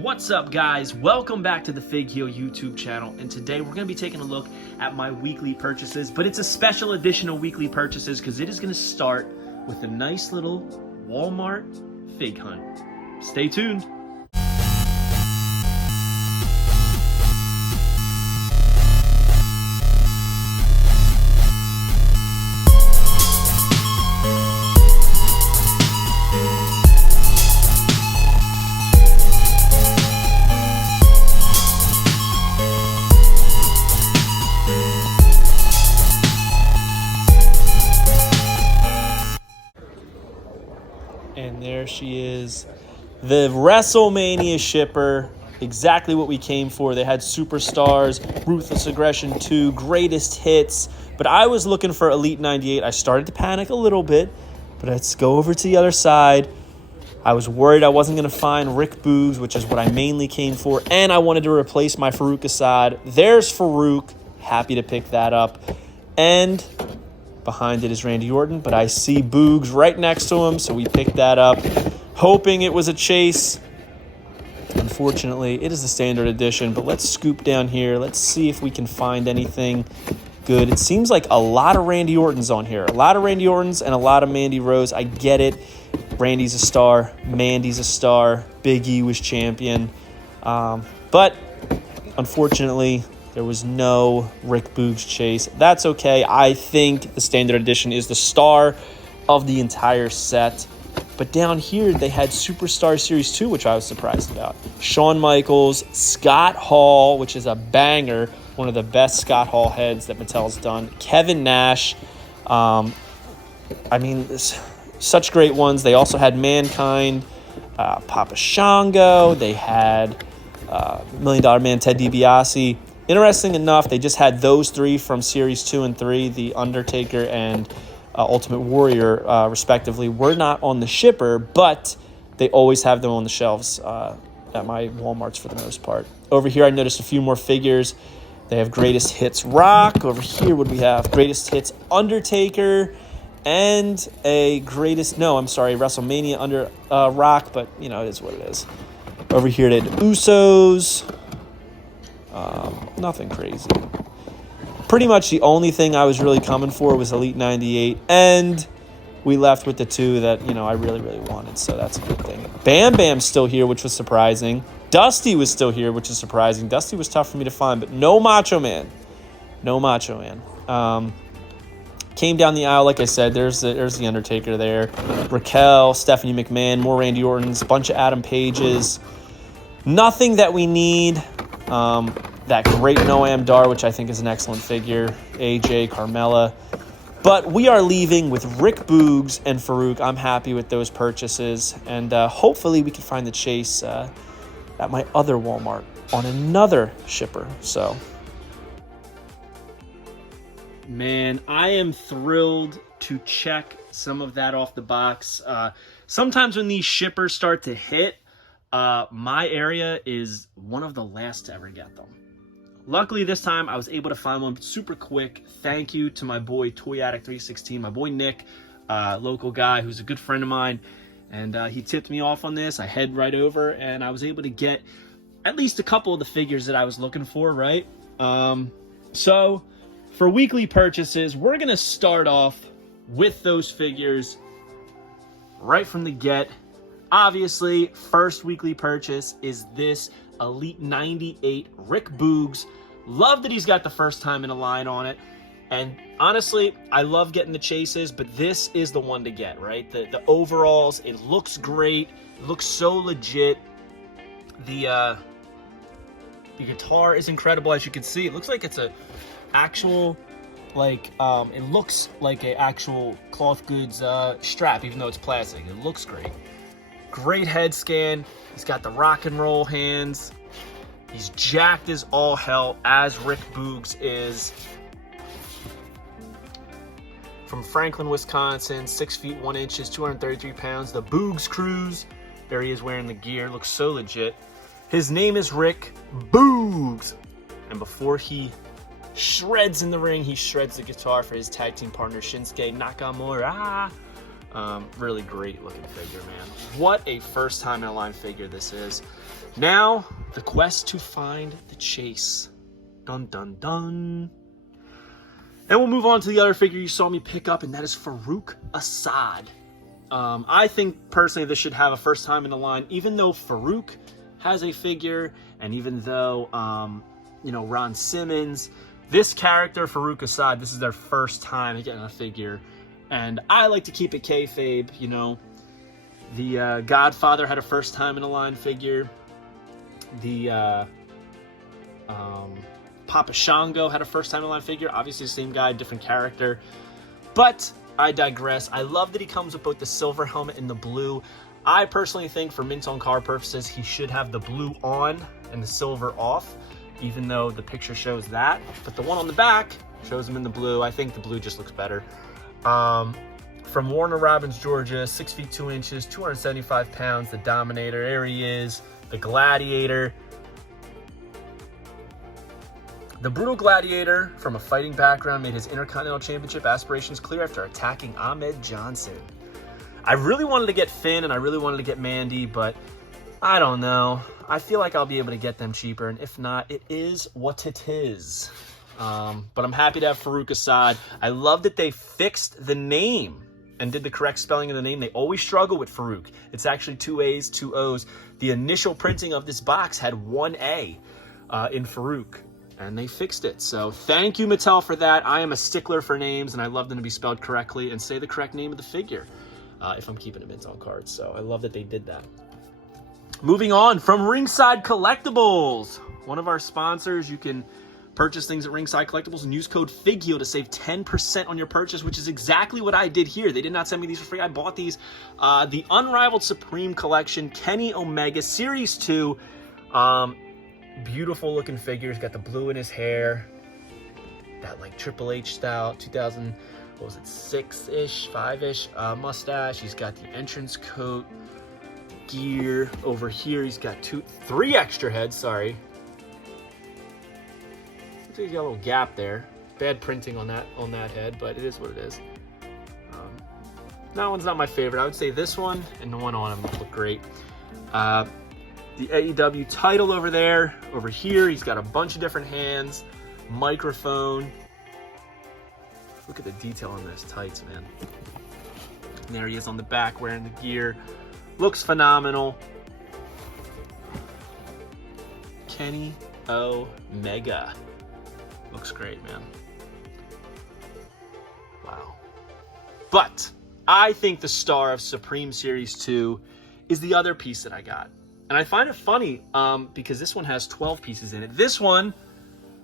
What's up, guys? Welcome back to the Fig Heel YouTube channel, and today we're going to be taking a look at my weekly purchases, but it's a special edition of weekly purchases because it is going to start with a nice little Walmart fig hunt. Stay tuned. And there she is, the WrestleMania shipper, exactly what we came for. They had Superstars, Ruthless Aggression 2, Greatest Hits, but I was looking for Elite 98. I started to panic a little bit, but let's go over to the other side. I was worried I wasn't going to find Rick Boogs, which is what I mainly came for, and I wanted to replace my Farouk Assad. There's Farouk, happy to pick that up, and behind it is Randy Orton, but I see Boogs right next to him, so we picked that up, hoping it was a chase. Unfortunately, it is the standard edition, but let's scoop down here. Let's see if we can find anything good. It seems like a lot of Randy Ortons on here. A lot of Randy Ortons and a lot of Mandy Rose. I get it. Randy's a star. Mandy's a star. Big E was champion. But unfortunately, there was no Rick Boogs chase. That's okay. I think the standard edition is the star of the entire set. But down here, they had Superstar Series 2, which I was surprised about. Shawn Michaels, Scott Hall, which is a banger. One of the best Scott Hall heads that Mattel's done. Kevin Nash. Such great ones. They also had Mankind, Papa Shango. They had $1 Million Man Ted DiBiase. Interesting enough, they just had those three from Series 2 and 3, The Undertaker and Ultimate Warrior, respectively, were not on the shipper, but they always have them on the shelves at my Walmarts for the most part. Over here, I noticed a few more figures. They have Greatest Hits Rock. Over here, what do we have? Greatest Hits Undertaker and a WrestleMania under Rock, but, it is what it is. Over here, they had Usos. Nothing crazy. Pretty much the only thing I was really coming for was Elite 98, and we left with the two that, I really, really wanted, so that's a good thing. Bam Bam's still here, which was surprising. Dusty was still here, which is surprising. Dusty was tough for me to find, but no Macho Man. No Macho Man. Came down the aisle, like I said, there's the Undertaker there. Raquel, Stephanie McMahon, more Randy Ortons, a bunch of Adam Pages. Nothing that we need. That great Noam Dar, which I think is an excellent figure. AJ, Carmella. But we are leaving with Rick Boogs and Farouk. I'm happy with those purchases. And hopefully we can find the chase at my other Walmart on another shipper. So, man, I am thrilled to check some of that off the box. Sometimes when these shippers start to hit, my area is one of the last to ever get them. Luckily, this time I was able to find one super quick. Thank you to my boy Toy Addict 316, my boy Nick, local guy who's a good friend of mine, and he tipped me off on this. I head right over, and I was able to get at least a couple of the figures that I was looking for, right? So, for weekly purchases, we're going to start off with those figures right from the get. Obviously, first weekly purchase is this Elite 98 Rick Boogs. Love that he's got the first time in a line on it. And honestly, I love getting the chases, but this is the one to get, right? The overalls, it looks great. It looks so legit. The guitar is incredible, as you can see. It looks like it's a actual, it looks like a actual cloth goods strap, even though it's plastic. It looks great. Great head scan. He's got the rock and roll hands. He's jacked as all hell, as Rick Boogs is. From Franklin, Wisconsin, 6 feet 1 inches, 233 pounds. The Boogs Cruise. There he is wearing the gear. Looks so legit. His name is Rick Boogs. And before he shreds in the ring, he shreds the guitar for his tag team partner, Shinsuke Nakamura. Really great looking figure, man. What a first time in a line figure this is. Now, the quest to find the chase. Dun, dun, dun. And we'll move on to the other figure you saw me pick up, and that is Farouk Assad. I think personally this should have a first time in the line, even though Farouk has a figure, and even though, you know, Ron Simmons, this character, Farouk Assad, this is their first time getting a figure. And I like to keep it kayfabe, you know. The Godfather had a first time in a line figure. The Papa Shango had a first time in a line figure. Obviously the same guy, different character. But I digress. I love that he comes with both the silver helmet and the blue. I personally think for mint on card purposes, he should have the blue on and the silver off, even though the picture shows that. But the one on the back shows him in the blue. I think the blue just looks better. From Warner Robins, Georgia, 6 feet 2 inches, 275 pounds, the Dominator. There he is, the Gladiator. The brutal Gladiator, from a fighting background, made his Intercontinental Championship aspirations clear after attacking Ahmed Johnson. I really wanted to get Finn and I really wanted to get Mandy, but I don't know. I feel like I'll be able to get them cheaper, and if not, it is what it is. But I'm happy to have Farouk Assad. I love that they fixed the name and did the correct spelling of the name. They always struggle with Farouk. It's actually 2 A's, 2 O's. The initial printing of this box had 1 A in Farouk, and they fixed it. So thank you, Mattel, for that. I am a stickler for names, and I love them to be spelled correctly and say the correct name of the figure if I'm keeping a mint on cards. So I love that they did that. Moving on, from Ringside Collectibles, one of our sponsors. You can purchase things at Ringside Collectibles and use code FIGHEAL to save 10% on your purchase, which is exactly what I did here. They did not send me these for free. I bought these. The Unrivaled Supreme Collection, Kenny Omega Series 2. Beautiful looking figures. Got the blue in his hair. That like Triple H style 2000, what was it, 6-ish, 5-ish mustache. He's got the entrance coat, gear. Over here he's got 3 extra heads, sorry. He's got a little gap there. Bad printing on that head, but it is what it is. That one's not my favorite. I would say this one and the one on him look great. The AEW title over there. Over here, he's got a bunch of different hands. Microphone. Look at the detail on those tights, man. And there he is on the back wearing the gear. Looks phenomenal. Kenny Omega. Looks great, man. Wow. But I think the star of Supreme Series 2 is the other piece that I got. And I find it funny because this one has 12 pieces in it. This one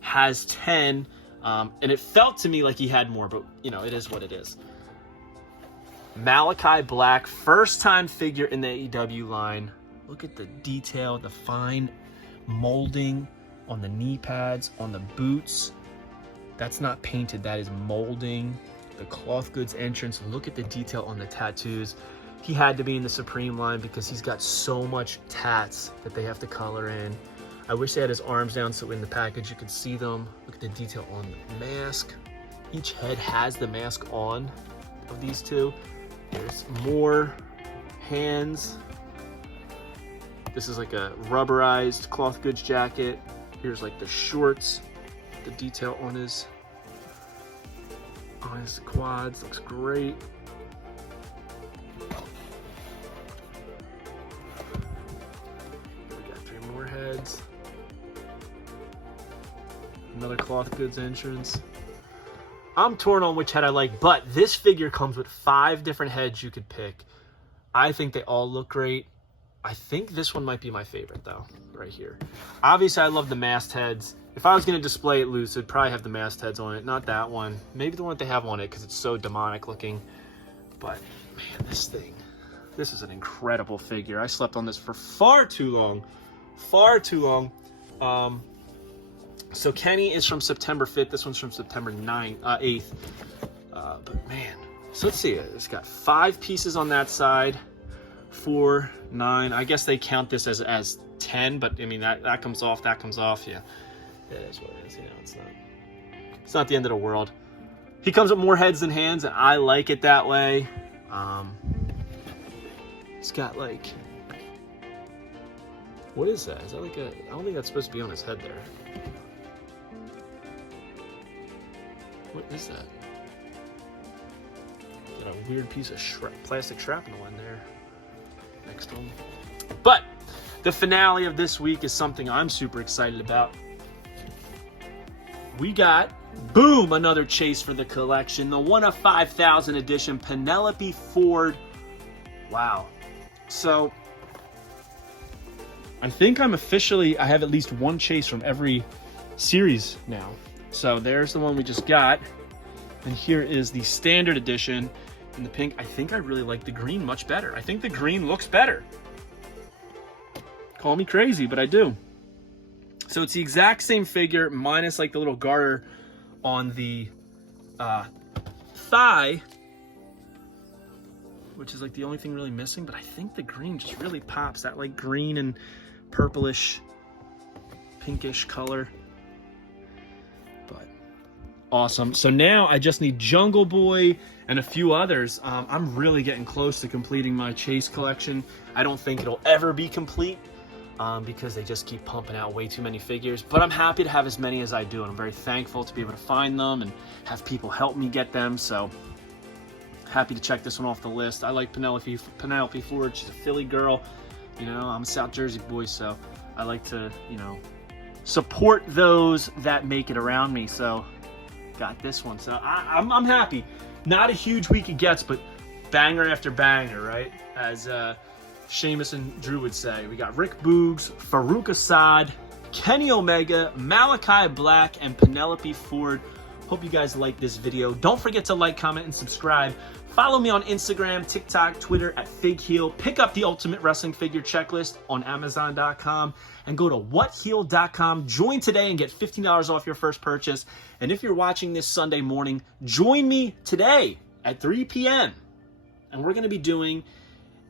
has 10. And it felt to me like he had more, but, you know, it is what it is. Malachi Black, first time figure in the AEW line. Look at the detail, the fine molding on the knee pads, on the boots. That's not painted, that is molding. The cloth goods entrance, look at the detail on the tattoos. He had to be in the Supreme line because he's got so much tats that they have to color in. I wish they had his arms down so in the package you could see them. Look at the detail on the mask. Each head has the mask on of these two. There's more hands. This is like a rubberized cloth goods jacket. Here's like the shorts. The detail on his quads looks great. We got 3 more heads. Another cloth goods entrance. I'm torn on which head I like, but this figure comes with 5 different heads you could pick. I think they all look great. I think this one might be my favorite though, right here. Obviously I love the masked heads. If I was going to display it loose, it'd probably have the masked heads on it. Not that one. Maybe the one that they have on it because it's so demonic looking. But, man, this is an incredible figure. I slept on this for far too long. Far too long. So Kenny is from September 5th. This one's from September 8th. But, man. So let's see. It's got 5 pieces on that side. 4, 9. I guess they count this as 10, but, I mean, that comes off, that comes off. Yeah. It is what it is, you know, it's not the end of the world. He comes with more heads than hands, and I like it that way. It's got like, what is that? Is that like a, I don't think that's supposed to be on his head there. What is that? Got a weird piece of plastic shrapnel in there next to him. But the finale of this week is something I'm super excited about. We got, boom, another chase for the collection. The 1 of 5,000 edition Penelope Ford. Wow. So, I think I'm officially, I have at least one chase from every series now. So there's the one we just got. And here is the standard edition in the pink. I think I really like the green much better. I think the green looks better. Call me crazy, but I do. So it's the exact same figure, minus like the little garter on the thigh, which is like the only thing really missing. But I think the green just really pops, that like green and purplish, pinkish color. But awesome. So now I just need Jungle Boy and a few others. I'm really getting close to completing my chase collection. I don't think it'll ever be complete. Because they just keep pumping out way too many figures. But I'm happy to have as many as I do, and I'm very thankful to be able to find them and have people help me get them. So happy to check this one off the list. I like Penelope Ford. She's a Philly girl. You know, I'm a South Jersey boy, so I like to, you know, support those that make it around me. So got this one. So I'm happy. Not a huge week it gets, but banger after banger, right? As Sheamus and Drew would say. We got Rick Boogs, Farouk Assad, Kenny Omega, Malachi Black, and Penelope Ford. Hope you guys like this video. Don't forget to like, comment, and subscribe. Follow me on Instagram, TikTok, Twitter at FigHeal. Pick up the Ultimate Wrestling Figure Checklist on Amazon.com and go to whatheal.com. Join today and get $15 off your first purchase. And if you're watching this Sunday morning, join me today at 3 p.m. And we're going to be doing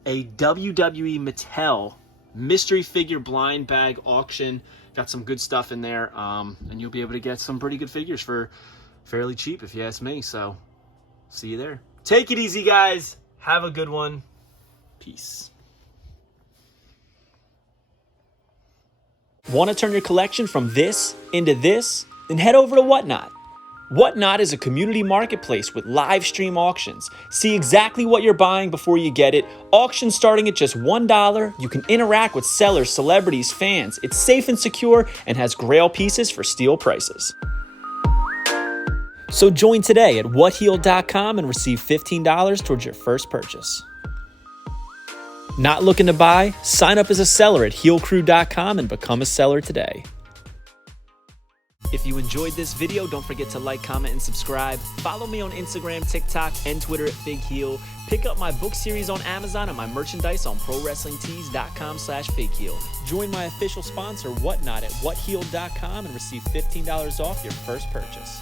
a WWE Mattel mystery figure blind bag auction. Got some good stuff in there, and you'll be able to get some pretty good figures for fairly cheap if you ask me. So see you there. Take it easy, guys. Have a good one. Peace. Want to turn your collection from this into this? Then head over to Whatnot. Whatnot is a community marketplace with live stream auctions. See exactly what you're buying before you get it. Auctions starting at just $1. You can interact with sellers, celebrities, fans. It's safe and secure and has grail pieces for steal prices. So join today at whatheal.com and receive $15 towards your first purchase. Not looking to buy? Sign up as a seller at heelcrew.com and become a seller today. If you enjoyed this video, don't forget to like, comment, and subscribe. Follow me on Instagram, TikTok, and Twitter at FigHeal. Pick up my book series on Amazon and my merchandise on ProWrestlingTees.com/FigHeal. Join my official sponsor, Whatnot, at whatheal.com and receive $15 off your first purchase.